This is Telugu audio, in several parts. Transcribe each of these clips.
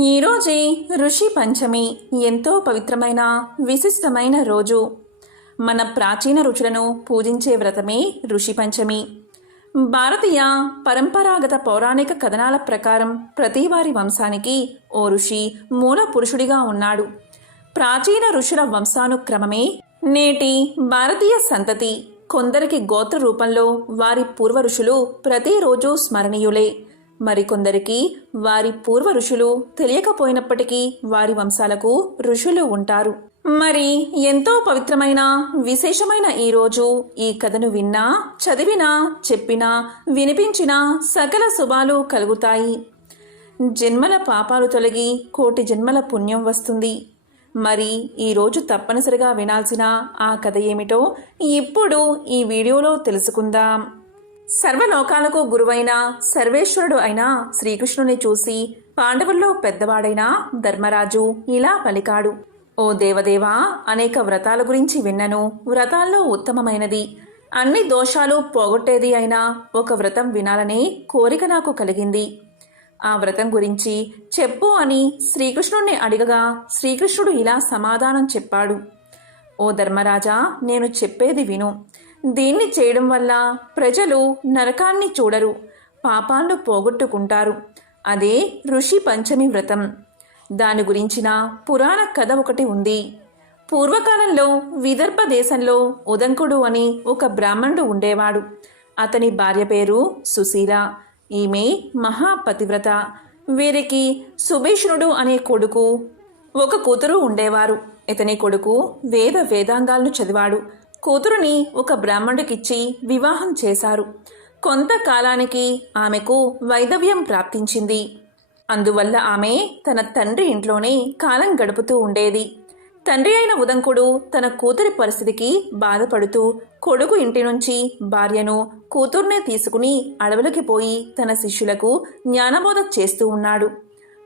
ఈరోజే ఋషి పంచమి ఎంతో పవిత్రమైన విశిష్టమైన రోజు. మన ప్రాచీన రుచులను పూజించే వ్రతమే ఋషి పంచమి. భారతీయ పరంపరాగత పౌరాణిక కథనాల ప్రకారం ప్రతి వారి వంశానికి ఓ ఋషి మూల పురుషుడిగా ఉన్నాడు. ప్రాచీన ఋషుల వంశానుక్రమమే నేటి భారతీయ సంతతి. కొందరికి గోత్ర రూపంలో వారి పూర్వ ఋషులు ప్రతిరోజు స్మరణీయులే. మరికొందరికి వారి పూర్వ ఋషులు తెలియకపోయినప్పటికీ వారి వంశాలకు ఋషులు ఉంటారు. మరి ఎంతో పవిత్రమైన విశేషమైన ఈ రోజు ఈ కథను విన్నా చదివినా చెప్పినా వినిపించినా సకల శుభాలు కలుగుతాయి. జన్మల పాపాలు తొలగి కోటి జన్మల పుణ్యం వస్తుంది. మరి ఈరోజు తప్పనిసరిగా వినాల్సిన ఆ కథ ఏమిటో ఇప్పుడు ఈ వీడియోలో తెలుసుకుందాం. సర్వలోకాలకు గురువైన సర్వేశ్వరుడు అయిన శ్రీకృష్ణుని చూసి పాండవుల్లో పెద్దవాడైన ధర్మరాజు ఇలా పలికాడు. ఓ దేవదేవా అనేక వ్రతాల గురించి విన్నను. వ్రతాల్లో ఉత్తమమైనది. అన్ని దోషాలు పోగొట్టేది అయినా ఒక వ్రతం వినాలనే కోరిక నాకు కలిగింది. ఆ వ్రతం గురించి చెప్పు అని శ్రీకృష్ణుణ్ణి అడిగగా శ్రీకృష్ణుడు ఇలా సమాధానం చెప్పాడు. ఓ ధర్మరాజా నేను చెప్పేది విను. దీన్ని చేయడం వల్ల ప్రజలు నరకాన్ని చూడరు పాపాలను పోగొట్టుకుంటారు. అదే ఋషి పంచమి వ్రతం. దాని గురించిన పురాణ కథ ఒకటి ఉంది. పూర్వకాలంలో విదర్భ దేశంలో ఉదంకుడు అని ఒక బ్రాహ్మణుడు ఉండేవాడు. అతని భార్య పేరు సుశీల. ఈమె మహాపతివ్రత. వీరికి సుభీషణుడు అనే కొడుకు ఒక కూతురు ఉండేవారు. ఇతని కొడుకు వేద వేదాంగాలను చదివాడు. కూతురుని ఒక బ్రాహ్మణుడికిచ్చి వివాహం చేశారు. కొంతకాలానికి ఆమెకు వైదవ్యం ప్రాప్తించింది. అందువల్ల ఆమె తన తండ్రి ఇంట్లోనే కాలం గడుపుతూ ఉండేది. తండ్రి అయిన ఉదంకుడు తన కూతురి పరిస్థితికి బాధపడుతూ కొడుకు ఇంటి నుంచి భార్యను కూతుర్నే తీసుకుని అడవులకి పోయి తన శిష్యులకు జ్ఞానబోధ చేస్తూ ఉన్నాడు.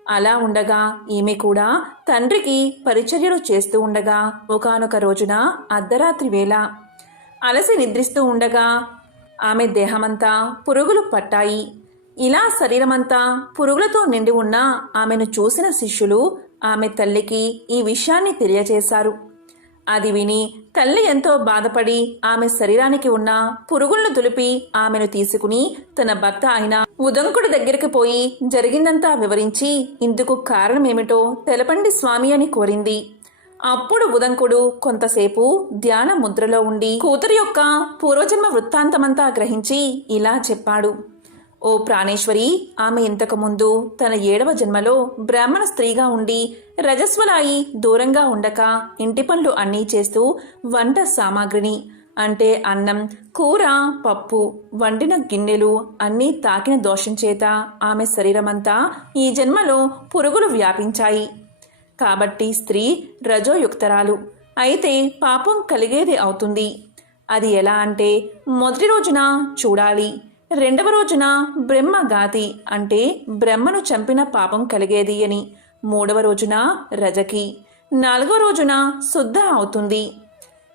అలా ఉండగా ఈమె కూడా తండ్రికి పరిచర్యలు చేస్తూ ఉండగా ఒకానొక రోజున అర్ధరాత్రి వేళ అలసి నిద్రిస్తూ ఉండగా ఆమె దేహమంతా పురుగులు పట్టాయి. ఇలా శరీరమంతా పురుగులతో నిండి ఉన్న ఆమెను చూసిన శిష్యులు ఆమె తల్లికి ఈ విషయాన్ని తెలియజేశారు. అది విని తల్లి ఎంతో బాధపడి ఆమె శరీరానికి ఉన్న పురుగులను తులిపి ఆమెను తీసుకుని తన భర్త అయిన ఉదంకుడి దగ్గరికి పోయి జరిగిందంతా వివరించి ఇందుకు కారణమేమిటో తెలపండి స్వామి అని కోరింది. అప్పుడు ఉదంకుడు కొంతసేపు ధ్యాన ముద్రలో ఉండి కూతురు యొక్క పూర్వజన్మ వృత్తాంతమంతా గ్రహించి ఇలా చెప్పాడు. ఓ ప్రాణేశ్వరి ఆమె ఇంతకుముందు తన ఏడవ జన్మలో బ్రాహ్మణ స్త్రీగా ఉండి రజస్వలాయి దూరంగా ఉండక ఇంటి పనులు అన్నీ చేస్తూ వంట సామాగ్రిని అంటే అన్నం కూర పప్పు వండిన గిన్నెలు అన్నీ తాకిన దోషం చేత ఆమె శరీరమంతా ఈ జన్మలో పురుగులు వ్యాపించాయి. కాబట్టి స్త్రీ రజోయుక్తరాలు. అయితే పాపం కలిగేది అవుతుంది. అది ఎలా అంటే మొదటి రోజున చూడాలి. రెండవ రోజున బ్రహ్మగాతి అంటే బ్రహ్మను చంపిన పాపం కలిగేది అని. మూడవ రోజున రజకి. నాలుగో రోజున శుద్ధ అవుతుంది.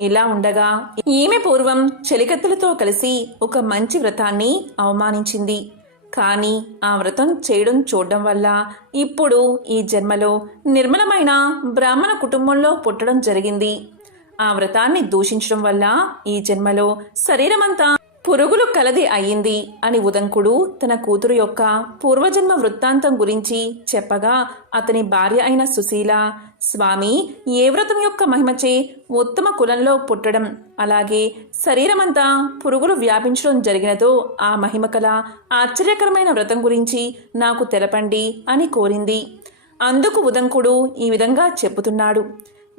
ఇలా ఉండగా ఈమె పూర్వం చెలికత్తెలతో కలిసి ఒక మంచి వ్రతాన్ని అవమానించింది. కానీ ఆ వ్రతం చేయడం చూడడం వల్ల ఇప్పుడు ఈ జన్మలో నిర్మలమైన బ్రాహ్మణ కుటుంబంలో పుట్టడం జరిగింది. ఆ వ్రతాన్ని దూషించడం వల్ల ఈ జన్మలో శరీరమంతా పురుగులు కలది అయ్యింది అని ఉదంకుడు తన కూతురు యొక్క పూర్వజన్మ వృత్తాంతం గురించి చెప్పగా అతని భార్య అయిన సుశీల స్వామి ఏ వ్రతం యొక్క మహిమచే ఉత్తమ కులంలో పుట్టడం అలాగే శరీరమంతా పురుగులు వ్యాపించడం జరిగినదో ఆ మహిమ కల ఆశ్చర్యకరమైన వ్రతం గురించి నాకు తెలపండి అని కోరింది. అందుకు ఉదంకుడు ఈ విధంగా చెప్పుతున్నాడు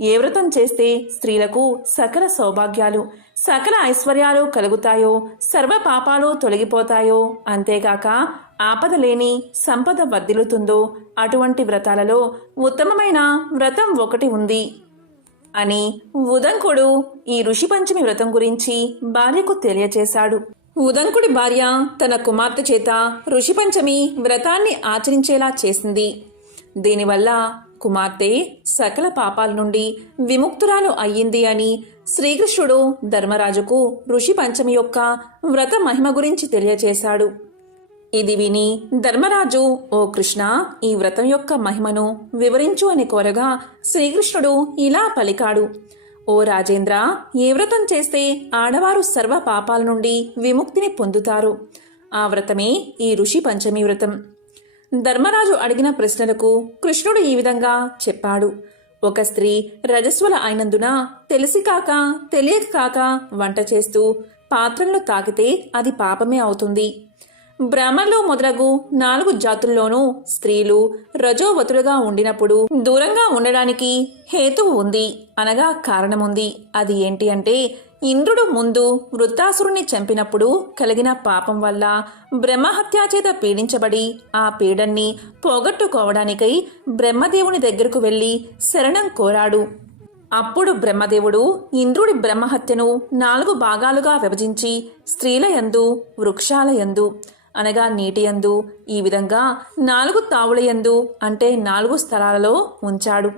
ఏ వ్రతం చేస్తే స్త్రీలకు సకల సౌభాగ్యాలు సకల ఐశ్వర్యాలు కలుగుతాయో సర్వ పాపాలు తొలగిపోతాయో. అంతేగాక ఆపద లేని సంపద వర్ధిల్లుతుందో అటువంటి వ్రతాలలో ఉత్తమమైన వ్రతం ఒకటి ఉంది. అని ఉదంకుడు ఈ ఋషి పంచమి వ్రతం గురించి భార్యకు తెలియచేశాడు. ఉదంకుడి భార్య తన కుమార్తె చేత ఋషి పంచమి వ్రతాన్ని ఆచరించేలా చేసింది. దీనివల్ల కుమార్తె సకల పాపాల నుండి విముక్తురాలు అయ్యింది అని శ్రీకృష్ణుడు ధర్మరాజుకు ఋషి పంచమి యొక్క వ్రత మహిమ గురించి తెలియచేశాడు. ఇది విని ధర్మరాజు ఓ కృష్ణ ఈ వ్రతం యొక్క మహిమను వివరించు అని కోరగా శ్రీకృష్ణుడు ఇలా పలికాడు. ఓ రాజేంద్ర ఏ వ్రతం చేస్తే ఆడవారు సర్వ పాపాల నుండి విముక్తిని పొందుతారు? ఆ వ్రతమే ఈ ఋషి పంచమి వ్రతం. ధర్మరాజు అడిగిన ప్రశ్నలకు కృష్ణుడు ఈ విధంగా చెప్పాడు. ఒక స్త్రీ రజస్వల అయినందున తెలిసి కాక తెలియక కాక వంట చేస్తూ పాత్రలను తాకితే అది పాపమే అవుతుంది. బ్రాహ్మణులు మొదలగు నాలుగు జాతుల్లోనూ స్త్రీలు రజోవతులుగా ఉండినప్పుడు దూరంగా ఉండడానికి హేతువు ఉంది అనగా కారణముంది. అది ఏంటి అంటే ఇంద్రుడు ముందు వృత్తాసురుణ్ణి చంపినప్పుడు కలిగిన పాపం వల్ల బ్రహ్మహత్యా చేత పీడించబడి ఆ పీడన్ని పోగొట్టుకోవడానికై బ్రహ్మదేవుని దగ్గరకు వెళ్ళి శరణం కోరాడు. అప్పుడు బ్రహ్మదేవుడు ఇంద్రుడి బ్రహ్మహత్యను నాలుగు భాగాలుగా విభజించి స్త్రీల యందు అనగా నీటి యందు ఈ విధంగా నాలుగు తావుల యందు అంటే నాలుగు స్థలాలలో ఉంచాడు.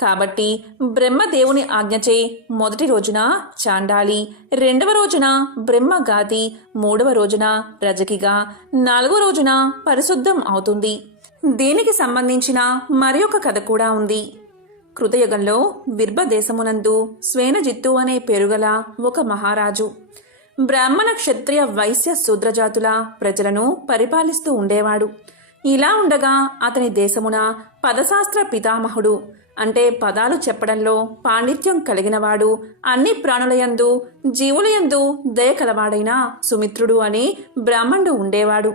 కాబట్టి బ్రహ్మదేవుని ఆజ్ఞచే మొదటి రోజున చాండాలి రెండవ రోజున బ్రహ్మగాతి మూడవ రోజున రజకిగా నాలుగవ రోజున పరిశుద్ధం అవుతుంది. దీనికి సంబంధించిన మరి ఒక కథ కూడా ఉంది. కృతయుగంలో విర్భదేశమునందు స్వేనజిత్తు అనే పేరుగల ఒక మహారాజు బ్రాహ్మణ క్షత్రియ వైశ్య శూద్రజాతుల ప్రజలను పరిపాలిస్తూ ఉండేవాడు. ఇలా ఉండగా అతని దేశమున పదశాస్త్ర పితామహుడు అంటే పదాలు చెప్పడంలో పాండిత్యం కలిగినవాడు అన్ని ప్రాణులయందు జీవులయందు దయ కలవాడైన సుమిత్రుడు అనే బ్రాహ్మణుడు ఉండేవాడు.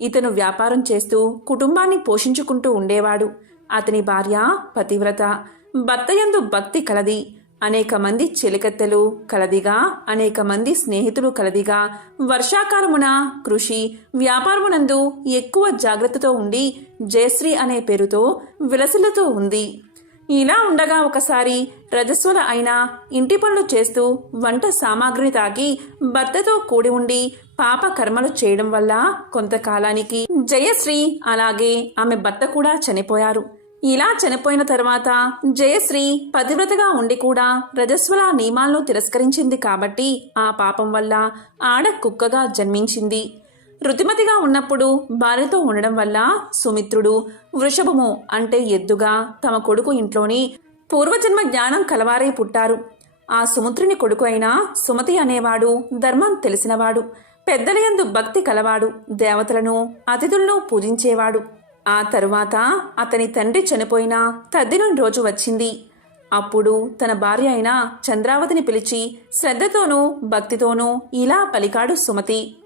ఇతను వ్యాపారం చేస్తూ కుటుంబాన్ని పోషించుకుంటూ ఉండేవాడు. అతని భార్య పతివ్రత భర్తయందు భక్తి కలది అనేక మంది చెలికత్తెలు కలదిగా అనేక మంది స్నేహితులు కలదిగా వర్షాకాలమున కృషి వ్యాపారమునందు ఎక్కువ జాగ్రత్తతో ఉండి జయశ్రీ అనే పేరుతో విలసిల్లుతూ ఉంది. ఇలా ఉండగా ఒకసారి రజస్వల అయిన ఇంటి పనులు చేస్తూ వంట సామాగ్రిని తాగి భర్తతో కూడి ఉండి పాప కర్మలు చేయడం వల్ల కొంతకాలానికి జయశ్రీ అలాగే ఆమె భర్త కూడా చనిపోయారు. ఇలా చనిపోయిన తర్వాత జయశ్రీ పతివ్రతగా ఉండి కూడా రజస్వల నియమాలను తిరస్కరించింది కాబట్టి ఆ పాపం వల్ల ఆడ కుక్కగా జన్మించింది. రుతిమతిగా ఉన్నప్పుడు భార్యతో ఉండడం వల్ల సుమిత్రుడు వృషభము అంటే ఎద్దుగా తమ కొడుకు ఇంట్లోని పూర్వజన్మ జ్ఞానం కలవారై పుట్టారు. ఆ సుమిత్రుని కొడుకు అయిన సుమతి అనేవాడు ధర్మం తెలిసినవాడు. పెద్దలయందు భక్తి కలవాడు. దేవతలను అతిథులను పూజించేవాడు. ఆ తరువాత అతని తండ్రి చనిపోయిన తద్దినం రోజు వచ్చింది. అప్పుడు తన భార్య అయిన చంద్రావతిని పిలిచి శ్రద్ధతోనూ భక్తితోనూ ఇలా పలికాడు సుమతి.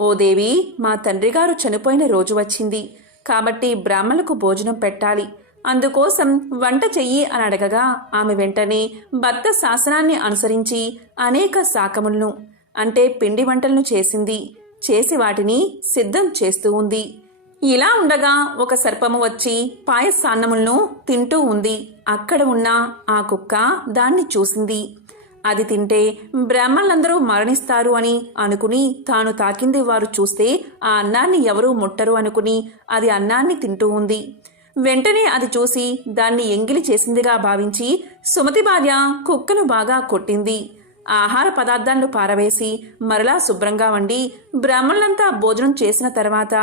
ఓ దేవి మా తండ్రి గారు చనిపోయిన రోజు వచ్చింది. కాబట్టి బ్రాహ్మణులకు భోజనం పెట్టాలి. అందుకోసం వంట చెయ్యి అని అడగగా ఆమె వెంటనే భర్త శాసనాన్ని అనుసరించి అనేక శాకములను అంటే పిండి వంటలను చేసింది. చేసి వాటిని సిద్ధం చేస్తూ ఉంది. ఇలా ఉండగా ఒక సర్పము వచ్చి పాయసాన్నములను తింటూ ఉంది. అక్కడ ఉన్న ఆ కుక్క దాన్ని చూసింది. అది తింటే బ్రాహ్మణులందరూ మరణిస్తారు అని అనుకుని తాను తాకింది వారు చూస్తే ఆ అన్నాన్ని ఎవరూ ముట్టరు అనుకుని అది అన్నాన్ని తింటూ ఉంది. వెంటనే అది చూసి దాన్ని ఎంగిలి చేసిందిగా భావించి సుమతి భార్య కుక్కను బాగా కొట్టింది. ఆహార పదార్థాలను పారవేసి మరలా శుభ్రంగా వండి బ్రాహ్మణులంతా భోజనం చేసిన తర్వాత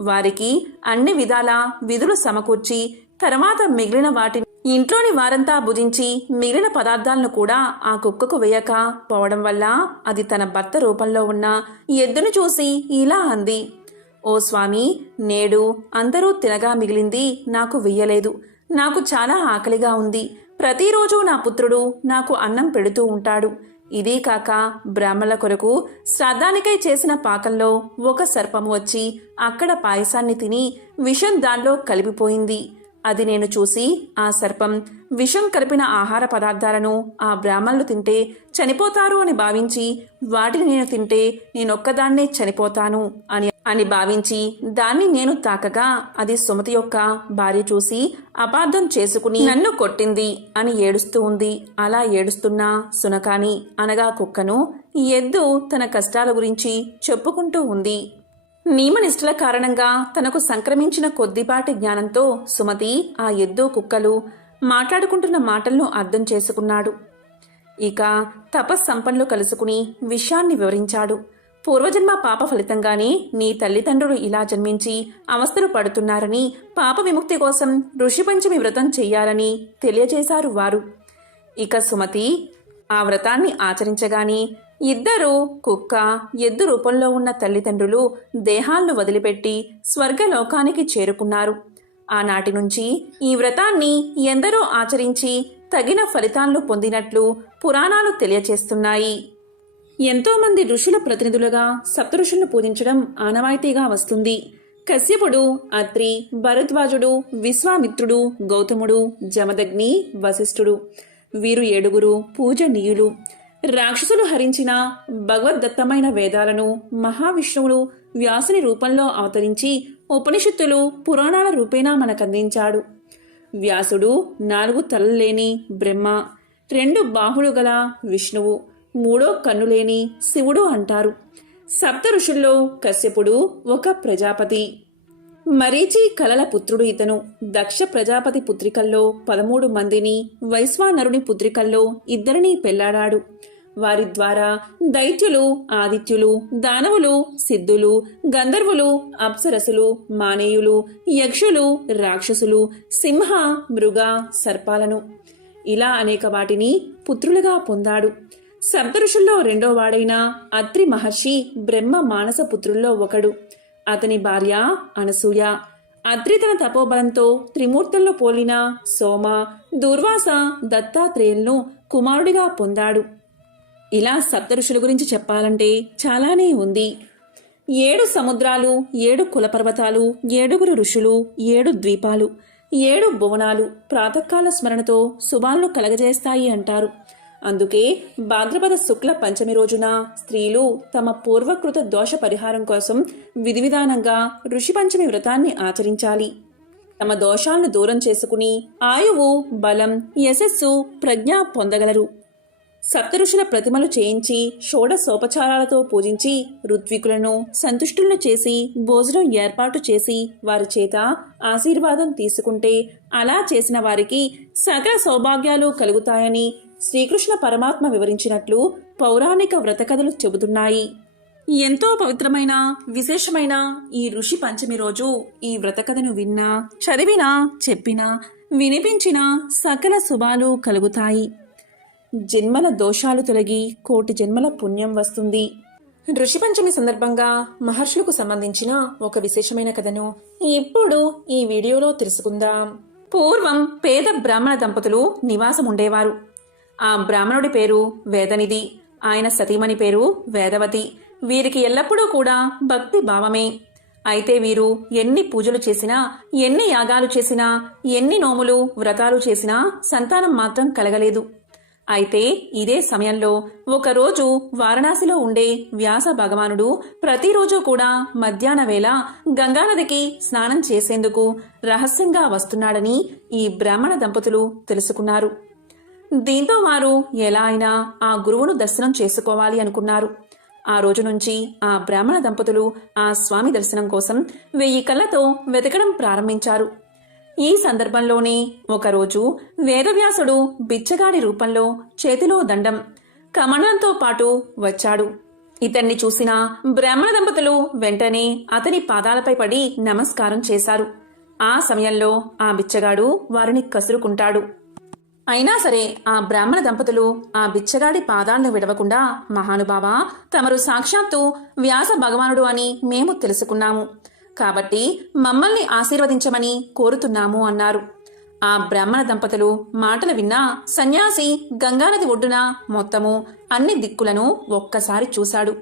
వారికి అన్ని విధాల విధులు సమకూర్చి తర్వాత మిగిలిన వాటిని ఇంట్లోని వారంతా భుజించి మిగిలిన పదార్థాలను కూడా ఆ కుక్కకు వేయక పోవడం వల్ల అది తన భర్త రూపంలో ఉన్న ఎద్దును చూసి ఇలా అంది. ఓ స్వామి నేడు అందరూ తినగా మిగిలింది నాకు వెయ్యలేదు. నాకు చాలా ఆకలిగా ఉంది. ప్రతిరోజు నా పుత్రుడు నాకు అన్నం పెడుతూ ఉంటాడు. ఇదీ కాక బ్రాహ్మణుల కొరకు శ్రాద్ధానికై చేసిన పాకంలో ఒక సర్పము వచ్చి అక్కడ పాయసాన్ని తిని విషం దానిలో కలిపిపోయింది. అది నేను చూసి ఆ సర్పం విషం కలిపిన ఆహార పదార్థాలను ఆ బ్రాహ్మణులు తింటే చనిపోతారు అని భావించి వాటిని నేను తింటే నేనొక్కదాన్నే చనిపోతాను అని అని భావించి దాన్ని నేను తాకగా అది సుమతి యొక్క భార్య చూసి అపార్థం చేసుకుని నన్ను కొట్టింది అని ఏడుస్తూ ఉంది. అలా ఏడుస్తున్న సునకాని అనగా కుక్కను ఎద్దు తన కష్టాల గురించి చెప్పుకుంటూ ఉంది. నియమనిష్టల కారణంగా తనకు సంక్రమించిన కొద్దిపాటి జ్ఞానంతో సుమతి ఆ ఎద్దు కుక్కలు మాట్లాడుకుంటున్న మాటలను అర్థం చేసుకున్నాడు. ఇక తపస్సంపన్లు కలుసుకుని విషయాన్ని వివరించాడు. పూర్వజన్మ పాప ఫలితంగానే నీ తల్లిదండ్రులు ఇలా జన్మించి అవస్థలు పడుతున్నారని పాప విముక్తి కోసం ఋషిపంచమి వ్రతం చెయ్యాలని తెలియజేశారు వారు. ఇక సుమతి ఆ వ్రతాన్ని ఆచరించగానే ఇద్దరు కుక్క ఎద్దు రూపంలో ఉన్న తల్లిదండ్రులు దేహాలను వదిలిపెట్టి స్వర్గలోకానికి చేరుకున్నారు. ఆనాటి నుంచి ఈ వ్రతాన్ని ఎందరో ఆచరించి తగిన ఫలితాలను పొందినట్లు పురాణాలు తెలియచేస్తున్నాయి. ఎంతోమంది ఋషుల ప్రతినిధులుగా సప్తఋషులను పూజించడం ఆనవాయితీగా వస్తుంది. కశ్యపుడు అత్రి భరద్వాజుడు విశ్వామిత్రుడు గౌతముడు జమదగ్ని వశిష్ఠుడు వీరు ఏడుగురు పూజనీయులు. రాక్షసులు హరించిన భగవద్దత్తమైన వేదాలను మహావిష్ణువుడు వ్యాసుని రూపంలో అవతరించి ఉపనిషత్తులు పురాణాల రూపేణా మనకందించాడు. వ్యాసుడు నాలుగు తలలేని బ్రహ్మ రెండు బాహులు గల విష్ణువు మూడో కన్నులేని శివుడు అంటారు. సప్త ఋషుల్లో కశ్యపుడు ఒక ప్రజాపతి. మరీచి కలల పుత్రుడు ఇతను దక్ష ప్రజాపతి పుత్రికల్లో పదమూడు మందిని వైశ్వానరుని పుత్రికల్లో ఇద్దరిని పెళ్ళాడాడు. వారి ద్వారా దైత్యులు ఆదిత్యులు దానవులు సిద్ధులు గంధర్వులు అప్సరసులు మానేయులు యక్షులు రాక్షసులు సింహ మృగ సర్పాలను. ఇలా అనేక వాటిని పుత్రులుగా పొందాడు. సప్తఋషుల్లో రెండో వాడైన అత్రి మహర్షి బ్రహ్మ మానస పుత్రుల్లో ఒకడు. అతని భార్య అనసూయ. అత్రి తన తపోబలంతో త్రిమూర్తుల్లో పోలిన సోమ దుర్వాస దత్తాత్రేయులను కుమారుడిగా పొందాడు. ఇలా సప్తఋషుల గురించి చెప్పాలంటే చాలానే ఉంది. ఏడు సముద్రాలు ఏడు కులపర్వతాలు ఏడుగురు ఋషులు ఏడు ద్వీపాలు ఏడు భువనాలు ప్రాతకాల స్మరణతో శుభాలను కలగజేస్తాయి అంటారు. అందుకే భాద్రపద శుక్ల పంచమి రోజున స్త్రీలు తమ పూర్వకృత దోష పరిహారం కోసం విధి విధానంగా ఋషి పంచమి వ్రతాన్ని ఆచరించాలి. తమ దోషాలను దూరం చేసుకుని ఆయువు బలం యశస్సు ప్రజ్ఞ పొందగలరు. సప్తఋషుల ప్రతిమలు చేయించి షోడశోపచారాలతో పూజించి ఋత్వికులను సంతుష్టులను చేసి భోజనం ఏర్పాటు చేసి వారి చేత ఆశీర్వాదం తీసుకుంటే అలా చేసిన వారికి సకల సౌభాగ్యాలు కలుగుతాయని శ్రీకృష్ణ పరమాత్మ వివరించినట్లు పౌరాణిక వ్రతకథలు చెబుతున్నాయి. ఎంతో పవిత్రమైన విశేషమైన ఈ ఋషి పంచమి రోజు ఈ వ్రతకథను విన్నా చదివినా చెప్పినా వినిపించినా సకల శుభాలు కలుగుతాయి. జన్మల దోషాలు తొలగి కోటి జన్మల పుణ్యం వస్తుంది. ఋషి పంచమి సందర్భంగా మహర్షులకు సంబంధించిన ఒక విశేషమైన కథను ఇప్పుడు ఈ వీడియోలో తెలుసుకుందాం. పూర్వం పేద బ్రాహ్మణ దంపతులు నివాసం ఉండేవారు. ఆ బ్రాహ్మణుడి పేరు వేదనిధి ఆయన సతీమణి పేరు వేదవతి. వీరికి ఎల్లప్పుడూ కూడా భక్తి భావమే. అయితే వీరు ఎన్ని పూజలు చేసినా ఎన్ని యాగాలు చేసినా ఎన్ని నోములు వ్రతాలు చేసినా సంతానం మాత్రం కలగలేదు. అయితే ఇదే సమయంలో ఒకరోజు వారణాసిలో ఉండే వ్యాస భగవానుడు ప్రతిరోజు కూడా మధ్యాహ్న వేళ గంగానదికి స్నానం చేసేందుకు రహస్యంగా వస్తున్నాడని ఈ బ్రాహ్మణ దంపతులు తెలుసుకున్నారు. దీంతో వారు ఎలా అయినా ఆ గురువును దర్శనం చేసుకోవాలి అనుకున్నారు. ఆ రోజు నుంచి ఆ బ్రాహ్మణ దంపతులు ఆ స్వామి దర్శనం కోసం వెయ్యి కళ్ళతో వెతకడం ప్రారంభించారు. ఈ సందర్భంలోనే ఒకరోజు వేదవ్యాసుడు బిచ్చగాడి రూపంలో చేతిలో దండం కమణంతో పాటు వచ్చాడు. ఇతన్ని చూసిన బ్రాహ్మణ దంపతులు వెంటనే అతని పాదాలపై పడి నమస్కారం చేశారు. ఆ సమయంలో ఆ బిచ్చగాడు వారిని కసురుకుంటాడు. అయినా సరే ఆ బ్రాహ్మణ దంపతులు ఆ బిచ్చగాడి పాదాలను విడవకుండా మహానుభావ తమరు సాక్షాత్తు వ్యాస భగవానుడు అని మేము తెలుసుకున్నాము. కాబట్టి మమ్మల్ని ఆశీర్వదించమని కోరుతున్నాము అన్నారు. ఆ బ్రాహ్మణ దంపతులు మాటలు విన్నా సన్యాసి గంగానది ఒడ్డున మొత్తము అన్ని దిక్కులను ఒక్కసారి చూశాడు.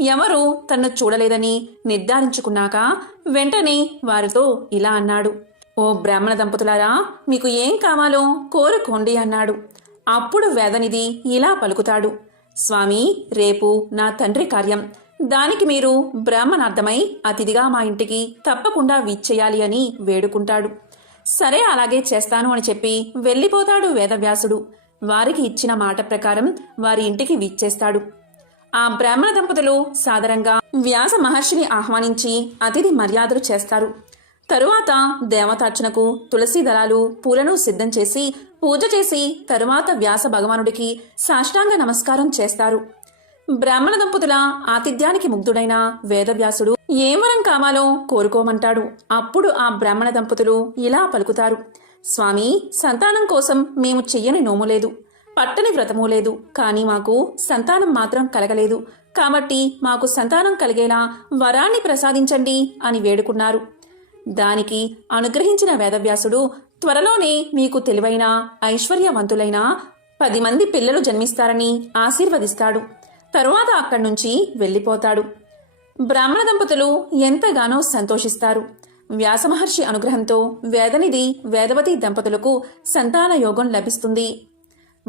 ఎవరు తన్ను చూడలేదని నిర్ధారించుకున్నాక వెంటనే వారితో ఇలా అన్నాడు. ఓ బ్రాహ్మణ దంపతులారా మీకు ఏం కావాలో కోరుకోండి అన్నాడు. అప్పుడు వేదనిధి ఇలా పలుకుతాడు. స్వామి రేపు నా తండ్రి కార్యం. దానికి మీరు బ్రాహ్మణార్థమై అతిథిగా మా ఇంటికి తప్పకుండా విచ్చేయాలి అని వేడుకుంటాడు. సరే అలాగే చేస్తాను అని చెప్పి వెళ్ళిపోతాడు వేదవ్యాసుడు. వారికి ఇచ్చిన మాట ప్రకారం వారి ఇంటికి విచ్చేస్తాడు. ఆ బ్రాహ్మణ దంపతులు సాధారణంగా వ్యాస మహర్షిని ఆహ్వానించి అతిథి మర్యాదలు చేస్తారు. తరువాత దేవతార్చనకు తులసి దళాలు పూలను సిద్ధం చేసి పూజ చేసి తరువాత వ్యాస భగవానుడికి సాష్టాంగ నమస్కారం చేస్తారు. బ్రాహ్మణ దంపతుల ఆతిథ్యానికి ముగ్ధుడైన వేదవ్యాసుడు ఏమరం వరం కావాలో కోరుకోమంటాడు. అప్పుడు ఆ బ్రాహ్మణ దంపతులు ఇలా పలుకుతారు. స్వామి సంతానం కోసం మేము చెయ్యని నోము లేదు. పట్టని వ్రతము లేదు. కానీ మాకు సంతానం మాత్రం కలగలేదు. కాబట్టి మాకు సంతానం కలిగేలా వరాన్ని ప్రసాదించండి అని వేడుకున్నారు. దానికి అనుగ్రహించిన వేదవ్యాసుడు త్వరలోనే మీకు తెలివైన ఐశ్వర్యవంతులైన పది మంది పిల్లలు జన్మిస్తారని ఆశీర్వదిస్తాడు. తరువాత అక్కడి నుంచి వెళ్ళిపోతాడు. బ్రాహ్మణ దంపతులు ఎంతగానో సంతోషిస్తారు. వ్యాసమహర్షి అనుగ్రహంతో వేదనిధి వేదవతి దంపతులకు సంతాన యోగం లభిస్తుంది.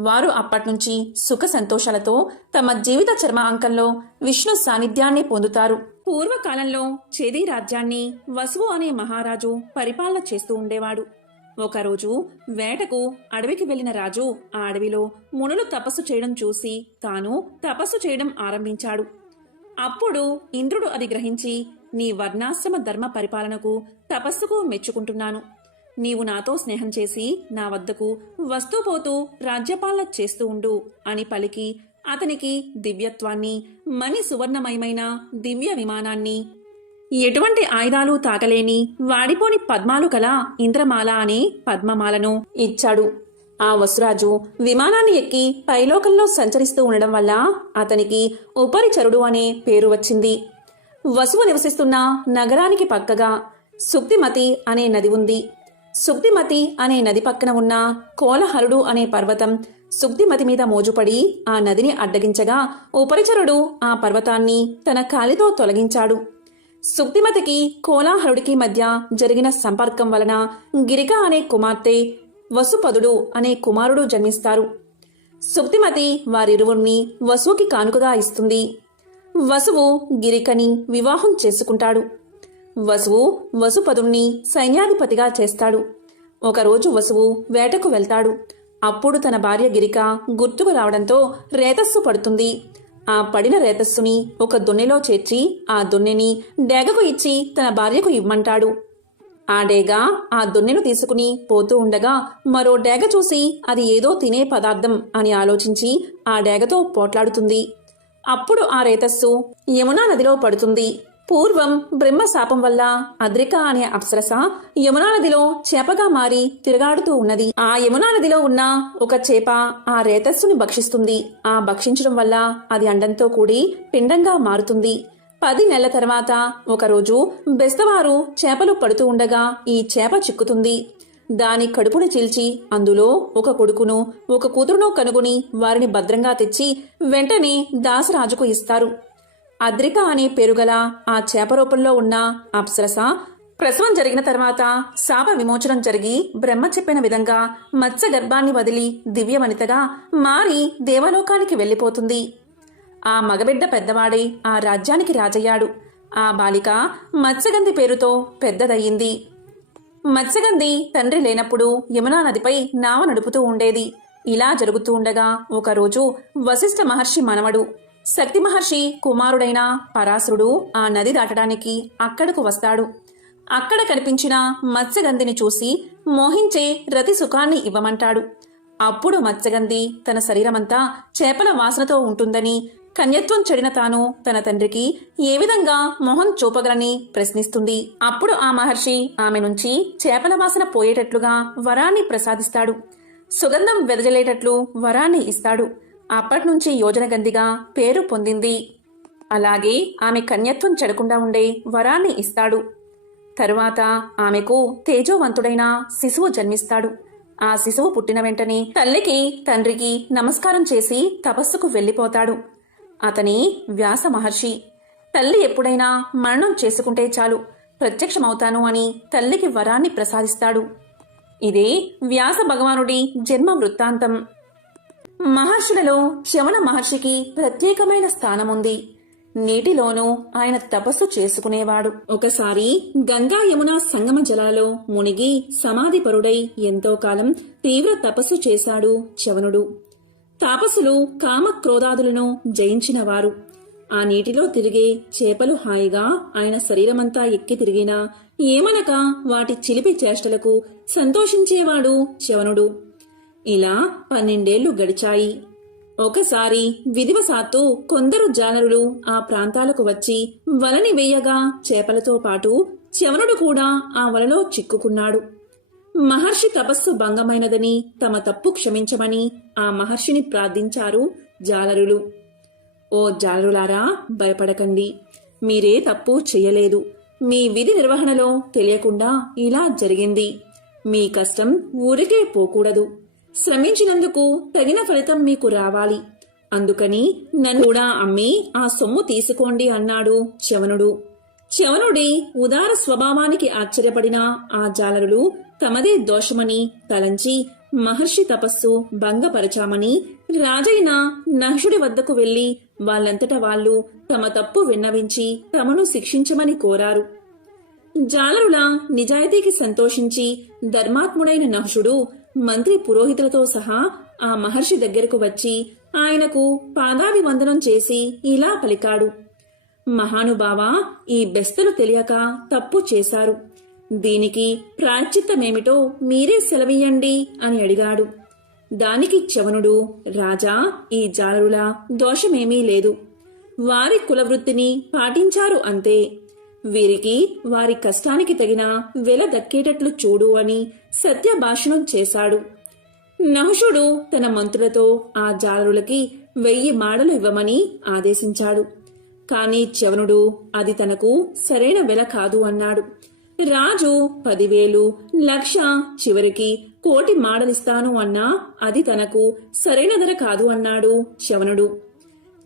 వారు అప్పట్నుంచి సుఖ సంతోషాలతో తమ జీవిత చర్మ అంకంలో విష్ణు సాన్నిధ్యాన్ని పొందుతారు. పూర్వకాలంలో చేది రాజ్యాన్ని వసువు అనే మహారాజు పరిపాలన చేస్తూ ఉండేవాడు. ఒకరోజు వేటకు అడవికి వెళ్ళిన రాజు ఆ అడవిలో మునులు తపస్సు చేయడం చూసి తాను తపస్సు చేయడం ఆరంభించాడు. అప్పుడు ఇంద్రుడు అది గ్రహించి నీ వర్ణాశ్రమ ధర్మ పరిపాలనకు తపస్సుకు మెచ్చుకుంటున్నాను. నీవు నాతో స్నేహం చేసి నా వద్దకు వస్తూ పోతూ రాజ్యపాలన చేస్తూ ఉండు అని పలికి అతనికి దివ్యత్వాన్ని మణి సువర్ణమయమైన దివ్య విమానాన్ని ఎటువంటి ఆయుధాలు తాకలేని వాడిపోని పద్మాలు కల ఇంద్రమాల అనే పద్మమాలను ఇచ్చాడు. ఆ వసురాజు విమానాన్ని ఎక్కి పైలోకంలో సంచరిస్తూ ఉండడం వల్ల అతనికి ఉపరిచరుడు అనే పేరు వచ్చింది. వసువు నివసిస్తున్న నగరానికి పక్కగా సుక్తిమతి అనే నది ఉంది. సుక్తిమతి అనే నది పక్కన ఉన్న కోలహరుడు అనే పర్వతం సుక్తిమతి మీద మోజుపడి ఆ నదిని అడ్డగించగా ఉపరిచరుడు ఆ పర్వతాన్ని తన కాలితో తొలగించాడు. సుక్తిమతికి కోలాహరుడికి మధ్య జరిగిన సంపర్కం వలన గిరిక అనే కుమార్తె వసుపదుడు అనే కుమారుడు జన్మిస్తారు. సుక్తిమతి వారిరువుణ్ణి వసువుకి కానుకగా ఇస్తుంది. వసువు గిరికని వివాహం చేసుకుంటాడు. వసువు వసుపదుణ్ణి సైన్యాధిపతిగా చేస్తాడు. ఒకరోజు వసువు వేటకు వెళ్తాడు. అప్పుడు తన భార్య గిరిక గుర్తుకు రావడంతో రేతస్సు పడుతుంది. ఆ పడిన రేతస్సుని ఒక దొన్నెలో చేర్చి ఆ దొన్నెని డేగకు ఇచ్చి తన భార్యకు ఇవ్వమంటాడు. ఆ డేగ ఆ దొన్నెను తీసుకుని పోతూ ఉండగా మరో డేగ చూసి అది ఏదో తినే పదార్థం అని ఆలోచించి ఆ డేగతో పోట్లాడుతుంది. అప్పుడు ఆ రేతస్సు యమునా నదిలో పడుతుంది. పూర్వం బ్రహ్మ శాపం వల్ల అద్రిక అనే అప్సరస యమునా నదిలో చేపగా మారి తిరగాడుతూ ఉన్నది. ఆ యమునా నదిలో ఉన్న ఒక చేప ఆ రేతస్సుని భక్షిస్తుంది. ఆ భక్షించడం వల్ల అది అండంతో కూడి పిండంగా మారుతుంది. పది నెలల తర్వాత ఒకరోజు బెస్తవారు చేపలు పడుతూ ఉండగా ఈ చేప చిక్కుతుంది. దాని కడుపును చీల్చి అందులో ఒక కొడుకును ఒక కూతురును కనుగొని వారిని భద్రంగా తెచ్చి వెంటనే దాసరాజుకు ఇస్తారు. అద్రిక అనే పేరుగల ఆ చేప రూపంలో ఉన్న అప్సరస ప్రసవం జరిగిన తర్వాత శాప విమోచనం జరిగి బ్రహ్మ చెప్పిన విధంగా మత్స్య గర్భాన్ని వదిలి దివ్యవనితగా మారి దేవలోకానికి వెళ్ళిపోతుంది. ఆ మగబిడ్డ పెద్దవాడై ఆ రాజ్యానికి రాజయ్యాడు. ఆ బాలిక మత్స్యగంధి పేరుతో పెద్దదయ్యింది. మత్స్యగంధి తండ్రి లేనప్పుడు యమునా నదిపై నావ నడుపుతూ ఉండేది. ఇలా జరుగుతూ ఉండగా ఒకరోజు వశిష్ఠ మహర్షి మనవడు శక్తి మహర్షి కుమారుడైన పరాశరుడు ఆ నది దాటడానికి అక్కడకు వస్తాడు. అక్కడ కనిపించిన మత్స్యగంధిని చూసి మోహించే రతి సుఖాన్ని ఇవ్వమంటాడు. అప్పుడు మత్స్యగంధి తన శరీరమంతా చేపల వాసనతో ఉంటుందని కన్యత్వం చెడిన తాను తన తండ్రికి ఏ విధంగా మొహం చూపగలని ప్రశ్నిస్తుంది. అప్పుడు ఆ మహర్షి ఆమె నుంచి చేపల వాసన పోయేటట్లుగా వరాన్ని ప్రసాదిస్తాడు. సుగంధం వెదజలేటట్లు వరాన్ని ఇస్తాడు. అప్పటినుంచి యోజనగందిగా పేరు పొందింది. అలాగే ఆమె కన్యత్వం చెడకుండా ఉండే వరాన్ని ఇస్తాడు. తరువాత ఆమెకు తేజోవంతుడైన శిశువు జన్మిస్తాడు. ఆ శిశువు పుట్టిన వెంటనే తల్లికి తండ్రికి నమస్కారం చేసి తపస్సుకు వెళ్ళిపోతాడు. అతని వ్యాస మహర్షి తల్లి ఎప్పుడైనా మరణం చేసుకుంటే చాలు ప్రత్యక్షమవుతాను అని తల్లికి వరాన్ని ప్రసాదిస్తాడు. ఇదే వ్యాస భగవానుడి జన్మ వృత్తాంతం. మహర్షులలో శమణ మహర్షికి ప్రత్యేకమైన స్థానముంది. నీటిలోనూ ఆయన తపస్సు చేసుకునేవాడు. ఒకసారి గంగా యమున సంగమ జలాలో మునిగి సమాధిపరుడై ఎంతో కాలం తీవ్ర తపస్సు చేశాడు చవనుడు. తాపసులు కామక్రోధాదులను జయించినవారు. ఆ నీటిలో తిరిగే చేపలు హాయిగా ఆయన శరీరమంతా ఎక్కి తిరిగినా ఏమనక వాటి చిలిపి చేష్టలకు సంతోషించేవాడు చవనుడు. ఇలా పన్నెండేళ్ళు గడిచాయి. ఒకసారి విధివశాత్తు కొందరు జాలరులు ఆ ప్రాంతాలకు వచ్చి వలని వేయగా చేపలతో పాటు చవనుడు కూడా ఆ వలలో చిక్కుకున్నాడు. మహర్షి తపస్సు భంగమైనదని తమ తప్పు క్షమించమని ఆ మహర్షిని ప్రార్థించారు జాలరులు ఓ జాలరులారా భయపడకండి. మీరే తప్పు చేయలేదు. మీ విధి నిర్వహణలో తెలియకుండా ఇలా జరిగింది. మీ కష్టం ఊరికే పోకూడదు. శ్రమించినందుకు తగిన ఫలితం మీకు రావాలి. అందుకని నన్ను కూడా అమ్మి ఆ సొమ్ము తీసుకోండి అన్నాడు చవనుడు చవనుడి ఉదార స్వభావానికి ఆశ్చర్యపడిన ఆ జాలరులు తమదే దోషమని తలంచి మహర్షి తపస్సు భంగపరచామని రాజైన నహుడి వద్దకు వెళ్ళి వాళ్ళంతట వాళ్ళు తమ తప్పు విన్నవించి తమను శిక్షించమని కోరారు. జాలరుల నిజాయితీకి సంతోషించి ధర్మాత్ముడైన నహుషుడు మంత్రి పురోహితులతో సహా ఆ మహర్షి దగ్గరకు వచ్చి ఆయనకు పాదాభివందనం చేసి ఇలా పలికాడు. మహానుభావా ఈ బెస్తలు తెలియక తప్పు చేశారు. దీనికి ప్రాశ్చిత్తమేమిటో మీరే సెలవియ్యండి అని అడిగాడు. దానికి చవనుడు రాజా ఈ జాలరుల దోషమేమీ లేదు. వారి కులవృత్తిని పాటించారు అంతే. వీరికి వారి కష్టానికి తగిన వెల దక్కేటట్లు చూడు అని సత్యభాషణం చేశాడు. నహుషుడు తన మంత్రులతో ఆ జాలరులకి వెయ్యి మాడలు ఇవ్వమని ఆదేశించాడు. కాని చవనుడు అది తనకు సరైన వెల కాదు అన్నాడు. రాజు పదివేలు లక్ష చివరికి కోటి మాడలిస్తాను అన్నా అది తనకు సరైన ధర కాదు అన్నాడు శవనుడు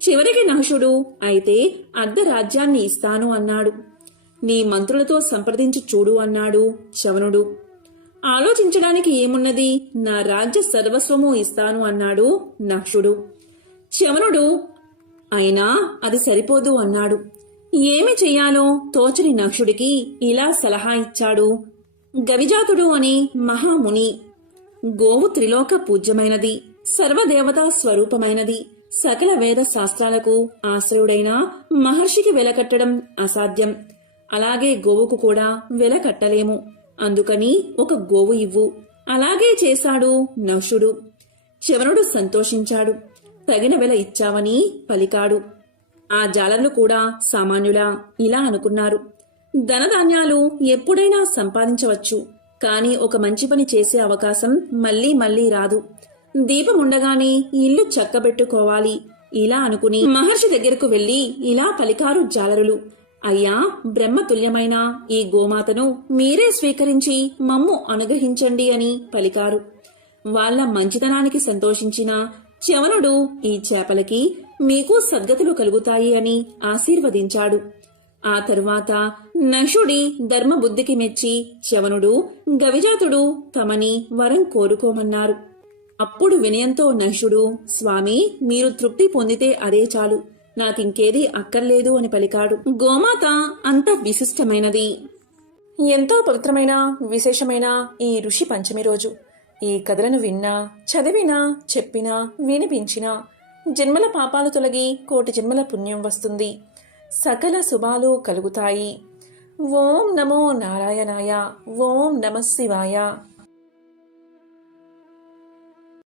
చివరికి నహుషుడు అయితే అర్ధ రాజ్యాన్ని ఇస్తాను అన్నాడు. నీ మంత్రులతో సంప్రదించి చూడు అన్నాడు శవనుడు. ఆలోచించడానికి ఏమున్నది? నా రాజ్య సర్వస్వము ఇస్తాను అన్నాడు నక్షుడు. శవనుడు అయినా అది సరిపోదు అన్నాడు. ఏమి చెయ్యాలో? తోచని నక్షుడికి ఇలా సలహా ఇచ్చాడు. గవిజాతుడు అని మహాముని. గోవు త్రిలోక పూజ్యమైనది. సర్వదేవతా స్వరూపమైనది. సకల వేద శాస్త్రాలకు ఆశ్రయుడైన మహర్షికి వెలకట్టడం అసాధ్యం. అలాగే గోవుకు కూడా వెల కట్టలేము. అందుకని ఒక గోవు ఇవ్వు. అలాగే చేశాడు నషుడు శవనుడు సంతోషించాడు. తగిన వెల ఇచ్చావని పలికాడు. ఆ జాలర్లు కూడా సామాన్యులా ఇలా అనుకున్నారు. ధనధాన్యాలు ఎప్పుడైనా సంపాదించవచ్చు. కాని ఒక మంచి పని చేసే అవకాశం మళ్ళీ మళ్ళీ రాదు. దీపం ఉండగానే ఇల్లు చక్కబెట్టుకోవాలి. ఇలా అనుకుని మహర్షి దగ్గరకు వెళ్ళి ఇలా పలికారు జాలరులు. అయ్యా బ్రహ్మతుల్యమైన ఈ గోమాతను మీరే స్వీకరించి మమ్ము అనుగ్రహించండి అని పలికారు. వాళ్ళ మంచితనానికి సంతోషించిన చవనుడు ఈ చేపలకి మీకు సద్గతులు కలుగుతాయి అని ఆశీర్వదించాడు. ఆ తరువాత నషుడి ధర్మబుద్ధికి మెచ్చి చవనుడు గవిజాతుడు తమని వరం కోరుకోమన్నారు. అప్పుడు వినయంతో నషుడు స్వామి మీరు తృప్తి పొందితే అదే చాలు. నాకింకేదీ అక్కర్లేదు అని పలికాడు. గోమాత అంత విశిష్టమైనది. ఎంతో పవిత్రమైన విశేషమైన ఈ ఋషి పంచమి రోజు. ఈ కథలను విన్నా చదివినా చెప్పినా వినిపించినా జన్మల పాపాలు తొలగి కోటి జన్మల పుణ్యం వస్తుంది. సకల శుభాలు కలుగుతాయి. ఓం నమో నారాయణాయ ఓం నమ శివాయ.